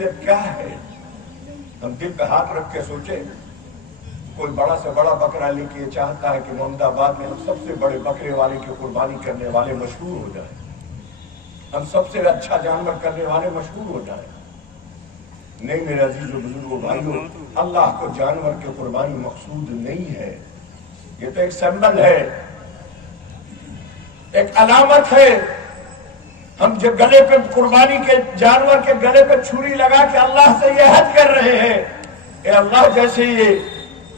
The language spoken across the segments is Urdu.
کیفیت کیا ہے؟ ہم دل پہ ہاتھ رکھ کے سوچیں، کوئی بڑا سے بڑا بکرا لے کے چاہتا ہے کہ محمد آباد میں ہم سب سے بڑے بکرے والے کی قربانی کرنے والے مشہور ہو جائیں، ہم سب سے اچھا جانور کرنے والے مشہور ہو جائیں۔ نہیں میرے عزیز و بزرگوں بھائیوں، اللہ کو جانور کی قربانی مقصود نہیں ہے، یہ تو ایک سمبل ہے، ایک علامت ہے۔ ہم جو گلے پہ قربانی کے جانور کے گلے پہ چھری لگا کے اللہ سے یہ عہد کر رہے ہیں، اے اللہ جیسے یہ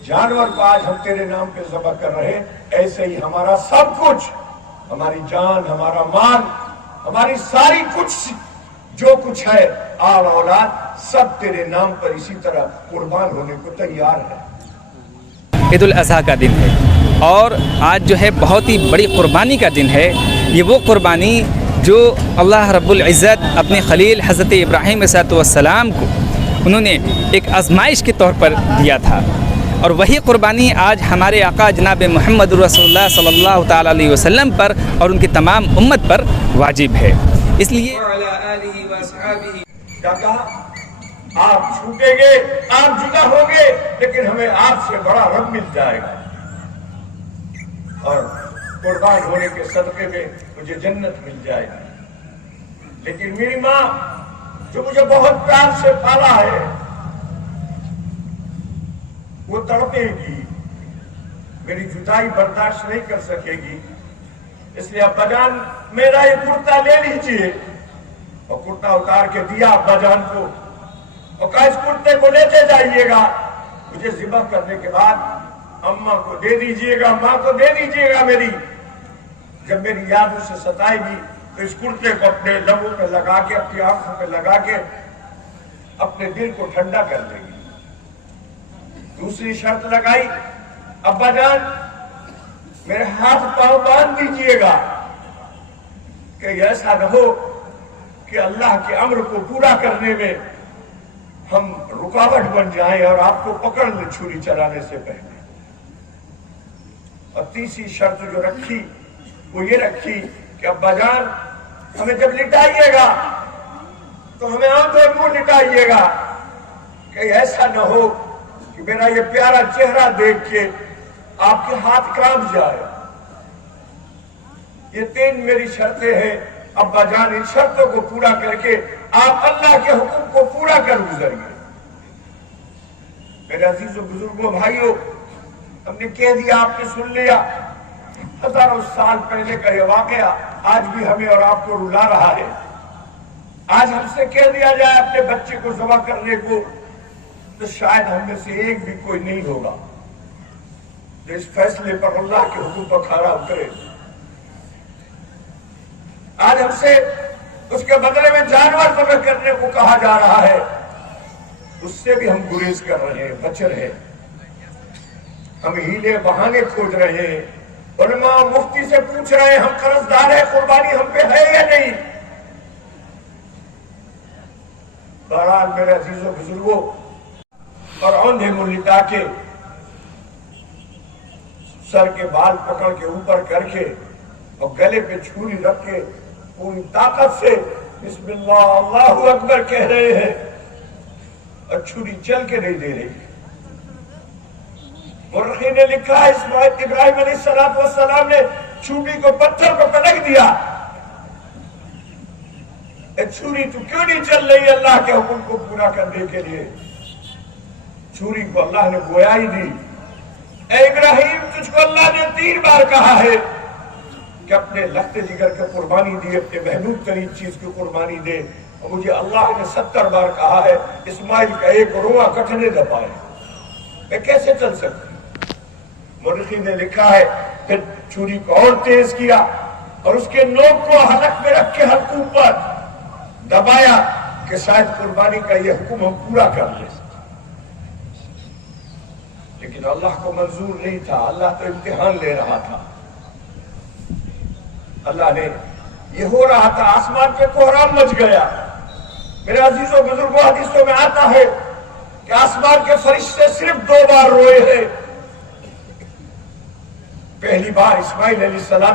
جانور کو آج ہم تیرے نام پہ ذبح کر رہے ہیں، ایسے ہی ہمارا سب کچھ، ہماری جان، ہمارا مال، ہماری ساری کچھ جو کچھ ہے، آل اولاد، سب تیرے نام پر اسی طرح قربان ہونے کو تیار ہے۔ عید الاضحیٰ کا دن ہے اور آج جو ہے بہت ہی بڑی قربانی کا دن ہے۔ یہ وہ قربانی جو اللہ رب العزت اپنے خلیل حضرت ابراہیم علیہ السلام کو انہوں نے ایک آزمائش کے طور پر دیا تھا، اور وہی قربانی آج ہمارے آقا جناب محمد رسول اللہ صلی اللہ تعالیٰ علیہ وسلم پر اور ان کی تمام امت پر واجب ہے۔ اس لیے کیا کہا؟ آپ چھوٹیں گے، آپ جدا ہوں گے، لیکن ہمیں آپ سے بڑا رب مل جائے گا، اور قربان ہونے کے صدقے میں مجھے جنت مل جائے گی۔ لیکن میری ماں جو مجھے بہت پیار سے پالا ہے، وہ تڑپے گی، میری جدائی برداشت نہیں کر سکے گی، اس لیے ابا جان میرا یہ کرتا لے لیجئے، اور کرتا اتار کے دیا ابا جان کو، اور کہا اس کرتے کو لیتے جائیے گا، مجھے ذبح کرنے کے بعد اماں کو دے دیجئے گا، ماں کو دے دیجئے گا میری۔ جب میری یاد اسے ستائے گی تو اس کرتے کو اپنے لبوں پہ لگا کے، اپنی آنکھوں پہ لگا کے اپنے دل کو ٹھنڈا کر دے گی۔ دوسری شرط لگائی، ابا جان میرے ہاتھ پاؤں باندھ دیجئے گا کہ ایسا نہ ہو کہ اللہ کے امر کو پورا کرنے میں ہم رکاوٹ بن جائیں اور آپ کو پکڑ لیں چھری چلانے سے پہلے۔ اور تیسری شرط جو رکھی وہ یہ رکھی کہ ابا جان ہمیں جب لٹائیے گا تو ہمیں آنکھوں منہ لٹائیے گا کہ ایسا نہ ہو کہ میرا یہ پیارا چہرہ دیکھ کے آپ کے ہاتھ کانپ جائے۔ یہ تین میری شرطیں ہیں ابا جان، ان شرطوں کو پورا کر کے آپ اللہ کے حکم کو پورا کر گزریے۔ میرے عزیز و بزرگوں بھائیوں، ہم نے کہہ دیا، آپ نے سن لیا، ہزاروں سال پہلے کا یہ واقعہ آج بھی ہمیں اور آپ کو رلا رہا ہے۔ آج ہم سے کہہ دیا جائے اپنے بچے کو ذبح کرنے کو، تو شاید ہم میں سے ایک بھی کوئی نہیں ہوگا جو اس فیصلے پر اللہ کے حکم پر کھڑا اترے۔ آج ہم سے اس کے بدلے میں جانور ذبح کرنے کو کہا جا رہا ہے، اس سے بھی ہم گریز کر رہے ہیں، بچ رہے ہیں، ہم ہیلے بہانے کھوج رہے ہیں، علماء مفتی سے پوچھ رہے ہیں ہم قرضدار ہیں، قربانی ہم پہ ہے یا نہیں۔ بہرحال میرے عزیز و بزرگوں، اور اوندھے منہ لٹا کے، سر کے بال پکڑ کے اوپر کر کے، اور گلے پہ چھری رکھ کے پوری طاقت سے بسم اللہ اللہ اکبر کہہ رہے ہیں، اور چھری چل کے نہیں دے رہی۔ مورخین نے لکھا ہے ابراہیم علیہ السلام نے چھری کو پتھر کو پٹک دیا، اے چھری تو کیوں نہیں چل رہی اللہ کے حکم کو پورا کرنے کے لیے؟ چھری کو اللہ نے گویا ہی دی، اے ابراہیم تجھ کو اللہ نے 3 بار کہا ہے کہ اپنے لخت جگر کی قربانی دی، اپنے محبوب ترین چیز کی قربانی دے، اور مجھے اللہ نے 70 بار کہا ہے اسماعیل کا ایک رواں کٹنے نہ پائے، میں کیسے چل سکتی؟ مورخین نے لکھا ہے پھر چھری کو اور تیز کیا اور اس کے نوک کو حلق میں رکھ کے حلقوں پر دبایا کہ شاید قربانی کا یہ حکم ہم پورا کر لیں، لیکن اللہ کو منظور نہیں تھا، اللہ تو امتحان لے رہا تھا۔ اللہ نے یہ ہو رہا تھا، آسمان پہ کوہرام مچ گیا۔ میرے عزیزوں بزرگوں، حدیثوں میں آتا ہے کہ آسمان کے فرشتے صرف 2 بار روئے ہیں۔ پہلی بار اسماعیل علیہ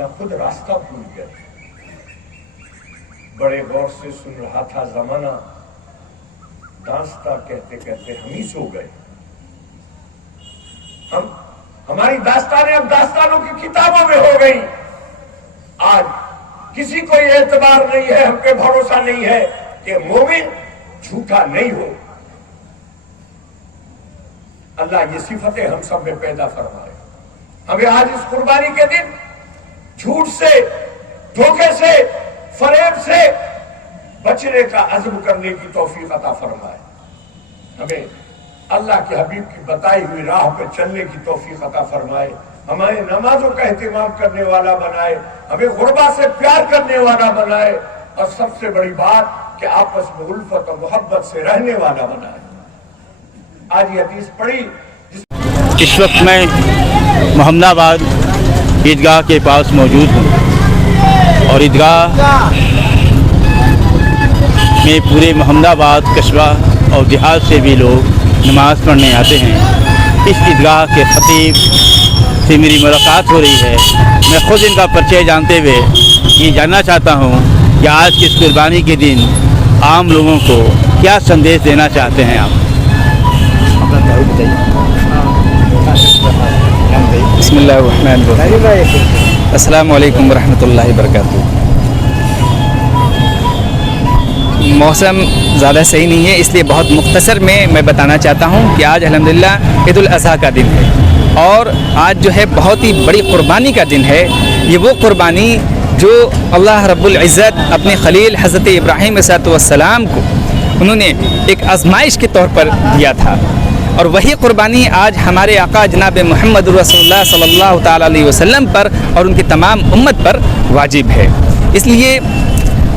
یا خود راستہ بھول گئے. بڑے غور سے سن رہا تھا زمانہ، داستہ کہتے کہتے ہم ہی سو گئے. ہماری داستانیں اب داستانوں کی کتابوں میں ہو گئی. آج کسی کو یہ اعتبار نہیں ہے، ہم پہ بھروسہ نہیں ہے کہ مومن جھوٹا نہیں ہو. اللہ یہ صفتیں ہم سب میں پیدا فرمائے. ہمیں آج اس قربانی کے دن جھوٹ سے، دھوکے سے، فریب سے بچنے کا عزم کرنے کی توفیق عطا فرمائے. ہمیں اللہ کے حبیب کی بتائی ہوئی راہ پہ چلنے کی توفیق عطا فرمائے. ہمیں نمازوں کا اہتمام کرنے والا بنائے، ہمیں غربا سے پیار کرنے والا بنائے، اور سب سے بڑی بات کہ آپس میں الفت اور محبت سے رہنے والا بنائے. آج یہ حدیث پڑھی. اس وقت میں محمد آباد عیدگاہ کے پاس موجود ہوں، اور عیدگاہ میں پورے محمد آباد قصبہ اور دیہات سے بھی لوگ نماز پڑھنے آتے ہیں. اس عیدگاہ کے خطیب سے میری ملاقات ہو رہی ہے. میں خود ان کا پرچہ جانتے ہوئے یہ جاننا چاہتا ہوں کہ آج کے اس قربانی کے دن عام لوگوں کو کیا سندیش دینا چاہتے ہیں آپ؟ بسم اللہ الرحمن الرحیم. السلام علیکم ورحمۃ اللہ وبرکاتہ. موسم زیادہ صحیح نہیں ہے، اس لیے بہت مختصر میں بتانا چاہتا ہوں کہ آج الحمدللہ عید الاضحیٰ کا دن ہے، اور آج جو ہے بہت ہی بڑی قربانی کا دن ہے. یہ وہ قربانی جو اللہ رب العزت اپنے خلیل حضرت ابراہیم علیہ السلام کو انہوں نے ایک آزمائش کے طور پر دیا تھا، اور وہی قربانی آج ہمارے آقا جناب محمد رسول اللہ صلی اللہ تعالیٰ علیہ وسلم پر اور ان کی تمام امت پر واجب ہے. اس لیے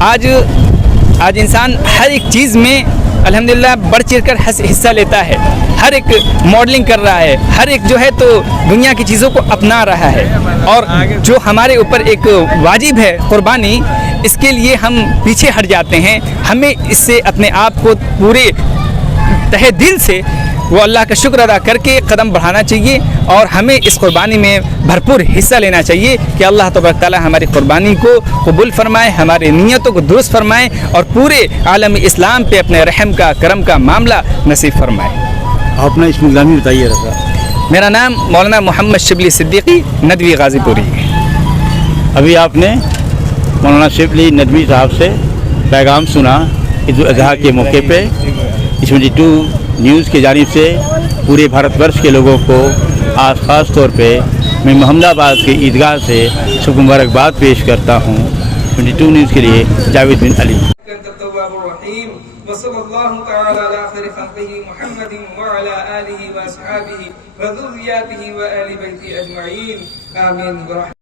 آج انسان ہر ایک چیز میں الحمدللہ بڑھ چڑھ کر حصہ لیتا ہے. ہر ایک ماڈلنگ کر رہا ہے، ہر ایک جو ہے تو دنیا کی چیزوں کو اپنا رہا ہے، اور جو ہمارے اوپر ایک واجب ہے قربانی، اس کے لیے ہم پیچھے ہٹ جاتے ہیں. ہمیں اس سے اپنے آپ کو پورے تہہ دل سے وہ اللہ کا شکر ادا کر کے قدم بڑھانا چاہیے، اور ہمیں اس قربانی میں بھرپور حصہ لینا چاہیے کہ اللہ تبارک تعالیٰ ہماری قربانی کو قبول فرمائے، ہماری نیتوں کو درست فرمائے، اور پورے عالم اسلام پہ اپنے رحم کا، کرم کا معاملہ نصیب فرمائے. اپنا اسم گرامی بتائیے رہا. میرا نام مولانا محمد شبلی صدیقی ندوی غازی پوری. ابھی آپ نے مولانا شبلی ندوی صاحب سے پیغام سنا عید الاضحیٰ کے موقع پہ. 22 نیوز کی جانب سے پورے بھارت ورش کے لوگوں کو آج خاص طور پہ میں محمد آباد کی عیدگاہ سے سب مبارکباد پیش کرتا ہوں. 22 نیوز کے لیے جاوید بن علی. وصلی اللہ تعالی علی خیر خلقہ محمد وعلی آلہ واصحابہ وذریاتہ وآل بیتہ اجمعین. آمین.